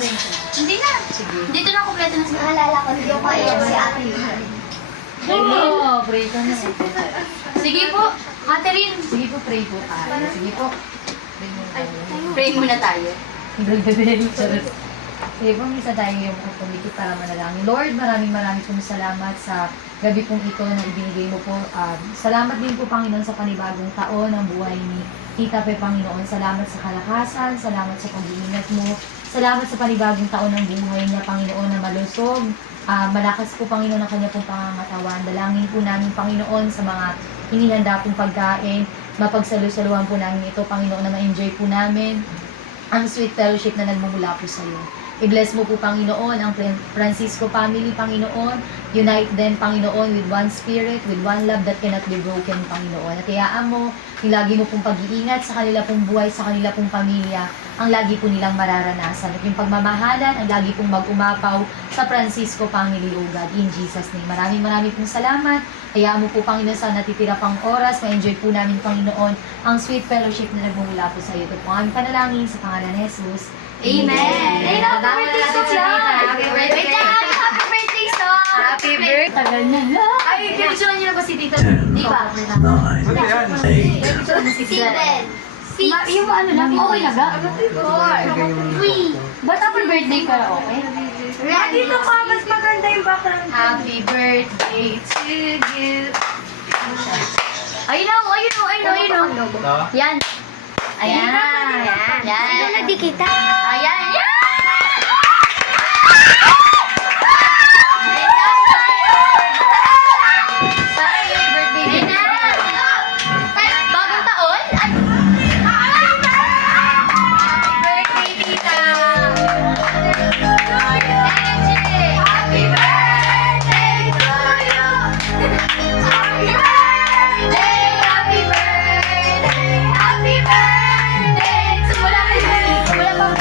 natin. Hindi na. Sige. Dito na kompleto na siya. Naalala ko, hindi ko kaya si ate. Oo, pray ka na. Sige po, Catherine. Sige po, pray po tayo. Sige po. Pray mo tayo. Pray muna tayo. Charot. Sige po, misa tayo yung pumikit para manalangin. Lord, maraming pong salamat sa gabi pong ito na ibinigay mo po. Salamat din po, Panginoon, sa panibagong taon ng buhay ni Tita Pe, Panginoon. Salamat sa kalakasan, salamat sa pag-iingat mo. Salamat sa panibagong taon ng buhay niya, Panginoon, na malusog. Malakas po, Panginoon, ang kanya pong pangangatawan. Dalangin po namin, Panginoon, sa mga inihanda pong pagkain. Mapagsalusaluhan po namin ito, Panginoon, na ma-enjoy po namin ang sweet fellowship na nagmumula po sa iyo. I-bless mo po, Panginoon, ang Francisco family, Panginoon. Unite them, Panginoon, with one spirit, with one love that cannot be broken, Panginoon. At hayaan mo, yung lagi mo pong pag-iingat sa kanila pong buhay, sa kanila pong pamilya, ang lagi po nilang mararanasan. At yung pagmamahalan, ang lagi pong mag-umapaw sa Francisco family, O God, in Jesus' name. Maraming pong salamat. Hayaan mo po, Panginoon, sa natitira pang oras, ma-enjoy po namin, Panginoon, ang sweet fellowship na nagmumula po sa iyo. Ito po ang aming panalangin sa pangalan ni Jesus. Amen. Ay, happy birthday song! Happy birthday! Happy birthday song! Happy birthday! Tagal na lang! Ay, picture niyo na ba si Tita? Di ba? 9, 8, Picture mo si Tita. 7, 6, Yung ano lang, okay na ga? 4, 3, Ba't happy birthday ka? Okay? Dito ka, mas maganda yung background. Happy birthday to you. Ayun na. Yan. Ayan. Yan. Sino nagdikita? Ayan. Yan. Happy birthday. Bagong taon? Ay. Happy birthday, tita. Happy birthday to you. Happy birthday, happy birthday, happy birthday. Wala pa.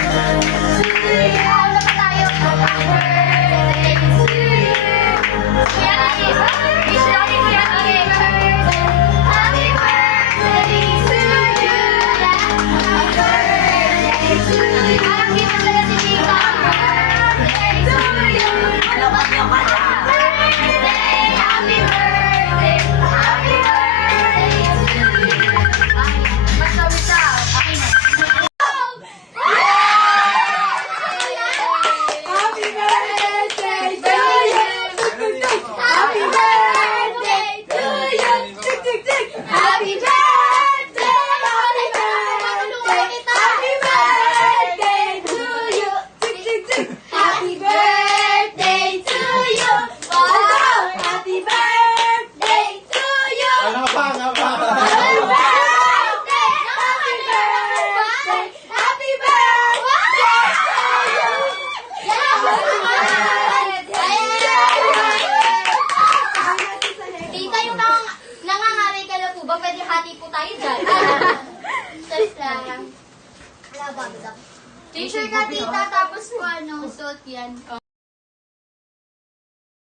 Wala pa tayo. Happy birthday to you. Kuya Ani, wish natin Kuya Ani. Happy birthday to you. Happy birthday to you. Parang di masaya si Tita. Happy birthday to you. Ano ba yung kanya? Happy birthday. Happy birthday to you. Basta wisa. Akin na. Happy birthday to you! Happy birthday to you! Tik, tik, tik! Happy birthday! Happy birthday! Happy birthday to you! Tik, tik, tik! Happy birthday to you! Wow! Happy birthday to you! Ano pa? Happy birthday! Happy birthday! Happy birthday to you! Tita, yung nangangaray ka na po ba? Pwede hati po tayo dyan. Tapos lang. Teacher ka, tita, tapos po suot yan.